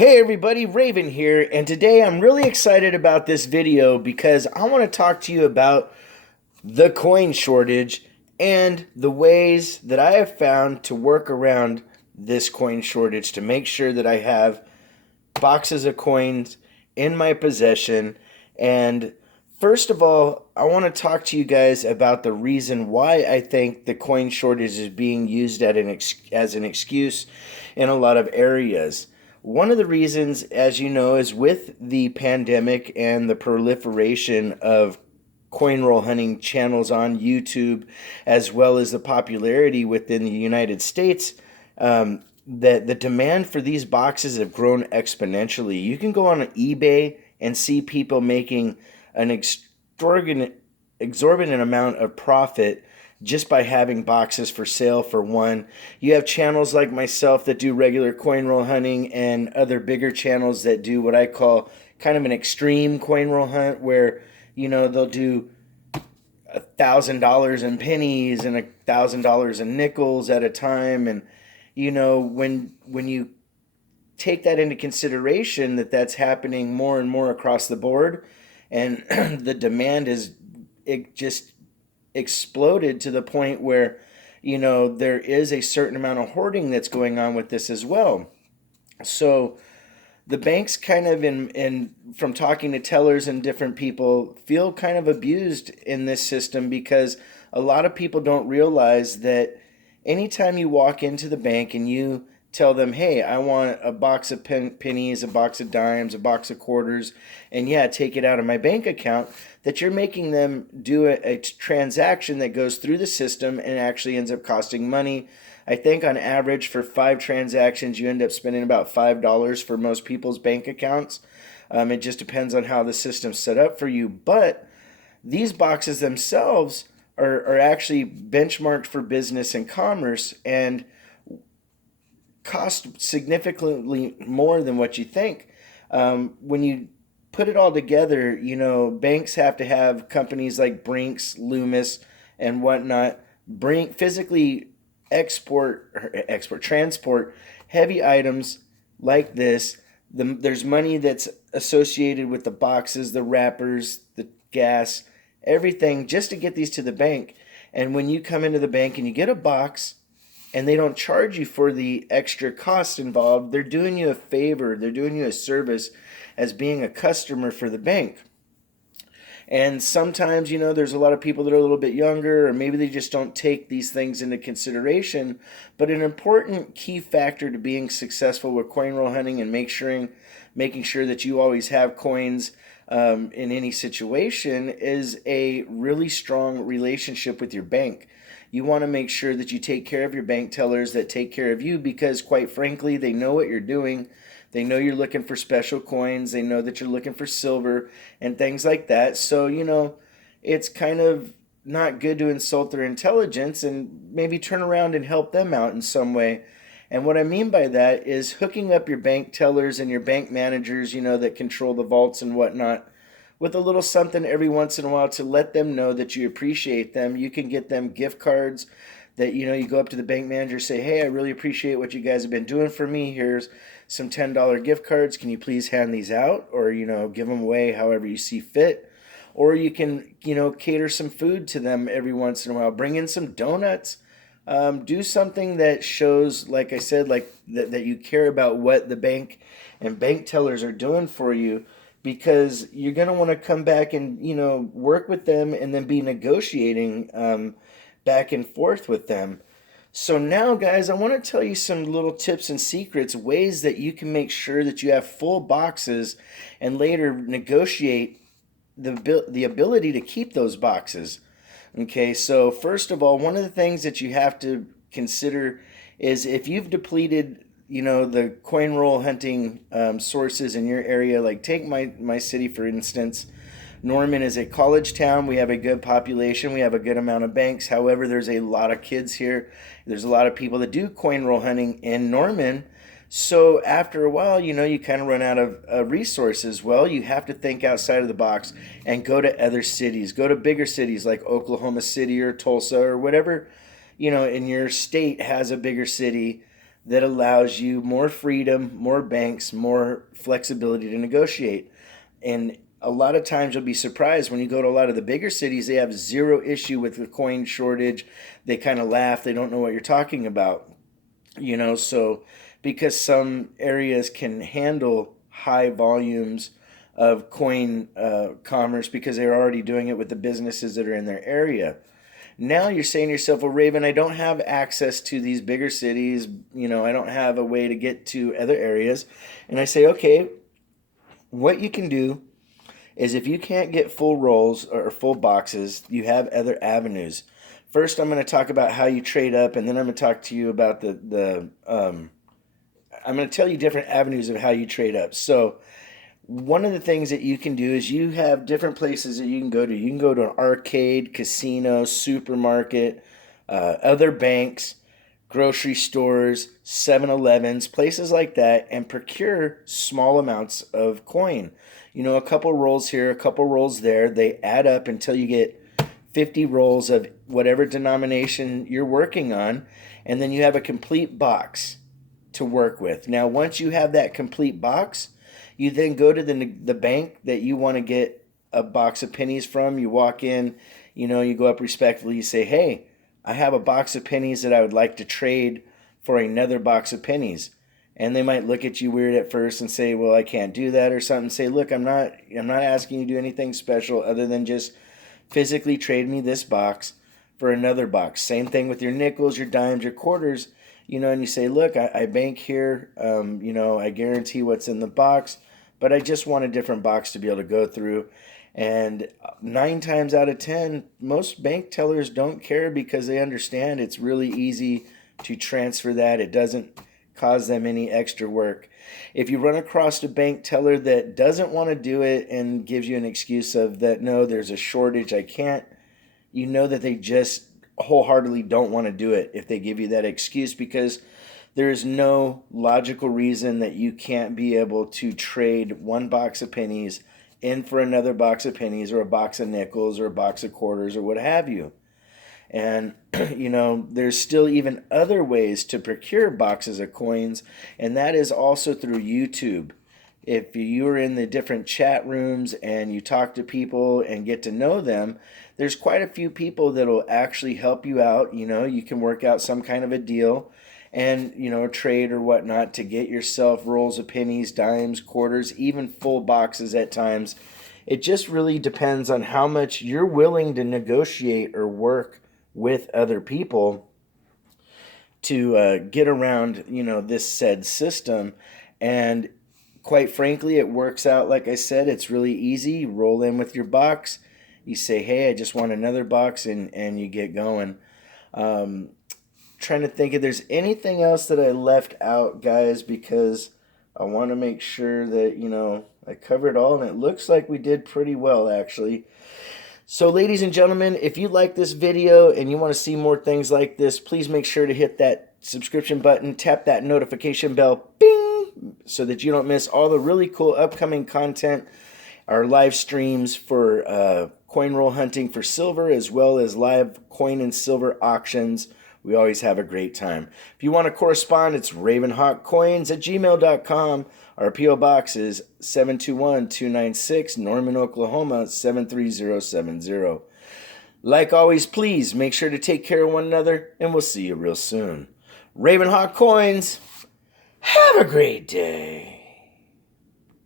Hey everybody, Raven here, and today I'm really excited about this video because I want to talk to you about the coin shortage and the ways that I have found to work around this coin shortage to make sure that I have boxes of coins in my possession. And first of all, I want to talk to you guys about the reason why I think the coin shortage is being used as an excuse in a lot of areas. One of the reasons, as you know, is with the pandemic and the proliferation of coin roll hunting channels on YouTube, as well as the popularity within the United States. That the demand for these boxes have grown exponentially. You can go on eBay and see people making an exorbitant amount of profit just by having boxes for sale for one. You have channels like myself that do regular coin roll hunting and other bigger channels that do what I call kind of an extreme coin roll hunt where, they'll do $1,000 in pennies and $1,000 in nickels at a time. And when you take that into consideration, that's happening more and more across the board, and the demand is it just exploded to the point where there is a certain amount of hoarding that's going on with this as well. So the banks kind of in from talking to tellers and different people feel kind of abused in this system because a lot of people don't realize that anytime you walk into the bank and you tell them, hey, I want a box of pennies, a box of dimes, a box of quarters, and yeah, take it out of my bank account, that you're making them do a transaction that goes through the system and actually ends up costing money. I think on average for 5 transactions, you end up spending about $5 for most people's bank accounts. It just depends on how the system's set up for you. But these boxes themselves are actually benchmarked for business and commerce and cost significantly more than what you think. When you put it all together, banks have to have companies like Brinks, Loomis, and whatnot bring physically transport heavy items like this. There's money that's associated with the boxes, the wrappers, the gas, everything just to get these to the bank. And when you come into the bank and you get a box and they don't charge you for the extra cost involved, they're doing you a favor, they're doing you a service as being a customer for the bank. And sometimes, there's a lot of people that are a little bit younger, or maybe they just don't take these things into consideration. But an important key factor to being successful with coin roll hunting and making sure that you always have coins in any situation is a really strong relationship with your bank. You want to make sure that you take care of your bank tellers that take care of you because, quite frankly, they know what you're doing. They know you're looking for special coins. They know that you're looking for silver and things like that. So, it's kind of not good to insult their intelligence and maybe turn around and help them out in some way. And what I mean by that is hooking up your bank tellers and your bank managers, that control the vaults and whatnot, with a little something every once in a while to let them know that you appreciate them. You can get them gift cards that, you go up to the bank manager, say, hey, I really appreciate what you guys have been doing for me. Here's some $10 gift cards. Can you please hand these out? Or, give them away however you see fit. Or you can, cater some food to them every once in a while. Bring in some donuts. Do something that shows, like I said, like that you care about what the bank and bank tellers are doing for you, because you're going to want to come back and, work with them and then be negotiating back and forth with them. So now, guys, I want to tell you some little tips and secrets, ways that you can make sure that you have full boxes and later negotiate the ability to keep those boxes. Okay, so first of all, one of the things that you have to consider is if you've depleted, the coin roll hunting sources in your area. Like take my city for instance. Norman is a college town. We have a good population. We have a good amount of banks. However, there's a lot of kids here. There's a lot of people that do coin roll hunting in Norman. So after a while, you kind of run out of resources. Well, you have to think outside of the box and go to other cities. Go to bigger cities like Oklahoma City or Tulsa or whatever, in your state has a bigger city. that allows you more freedom, more banks, more flexibility to negotiate. And a lot of times you'll be surprised when you go to a lot of the bigger cities, they have zero issue with the coin shortage. They kind of laugh, they don't know what you're talking about. So because some areas can handle high volumes of coin commerce because they're already doing it with the businesses that are in their area. Now you're saying to yourself, well, Raven, I don't have access to these bigger cities. I don't have a way to get to other areas. And I say, okay, what you can do is if you can't get full rolls or full boxes, you have other avenues. First, I'm going to talk about how you trade up, and then I'm going to talk to you about I'm going to tell you different avenues of how you trade up. So one of the things that you can do is you have different places that you can go to. You can go to an arcade, casino, supermarket, other banks, grocery stores, 7-Elevens, places like that, and procure small amounts of coin. A couple rolls here, a couple rolls there. They add up until you get 50 rolls of whatever denomination you're working on, and then you have a complete box to work with. Now, once you have that complete box, you then go to the bank that you want to get a box of pennies from. You walk in, you go up respectfully, you say, hey, I have a box of pennies that I would like to trade for another box of pennies. And they might look at you weird at first and say, well, I can't do that or something. Say, look, I'm not asking you to do anything special other than just physically trade me this box for another box. Same thing with your nickels, your dimes, your quarters, and you say, look, I bank here, I guarantee what's in the box, but I just want a different box to be able to go through. And 9 times out of 10, most bank tellers don't care because they understand it's really easy to transfer that. It doesn't cause them any extra work. If you run across a bank teller that doesn't want to do it and gives you an excuse of that, no, there's a shortage, I can't, that they just wholeheartedly don't want to do it if they give you that excuse, because there is no logical reason that you can't be able to trade one box of pennies in for another box of pennies or a box of nickels or a box of quarters or what have you. And, there's still even other ways to procure boxes of coins, and that is also through YouTube. If you are in the different chat rooms and you talk to people and get to know them, there's quite a few people that will actually help you out. You can work out some kind of a deal and, trade or whatnot to get yourself rolls of pennies, dimes, quarters, even full boxes at times. It just really depends on how much you're willing to negotiate or work with other people to get around, this said system. And quite frankly, it works out, like I said, it's really easy. You roll in with your box. You say, hey, I just want another box, and you get going. Trying to think if there's anything else that I left out, guys, because I want to make sure that, I covered all, and it looks like we did pretty well, actually. So, ladies and gentlemen, if you like this video and you want to see more things like this, please make sure to hit that subscription button, tap that notification bell, bing, so that you don't miss all the really cool upcoming content, our live streams for coin roll hunting for silver, as well as live coin and silver auctions. We always have a great time. If you want to correspond, it's ravenhawkcoins@gmail.com. Our P.O. Box is 721-296, Norman, Oklahoma, 73070. Like always, please make sure to take care of one another, and we'll see you real soon. Ravenhawk Coins, have a great day.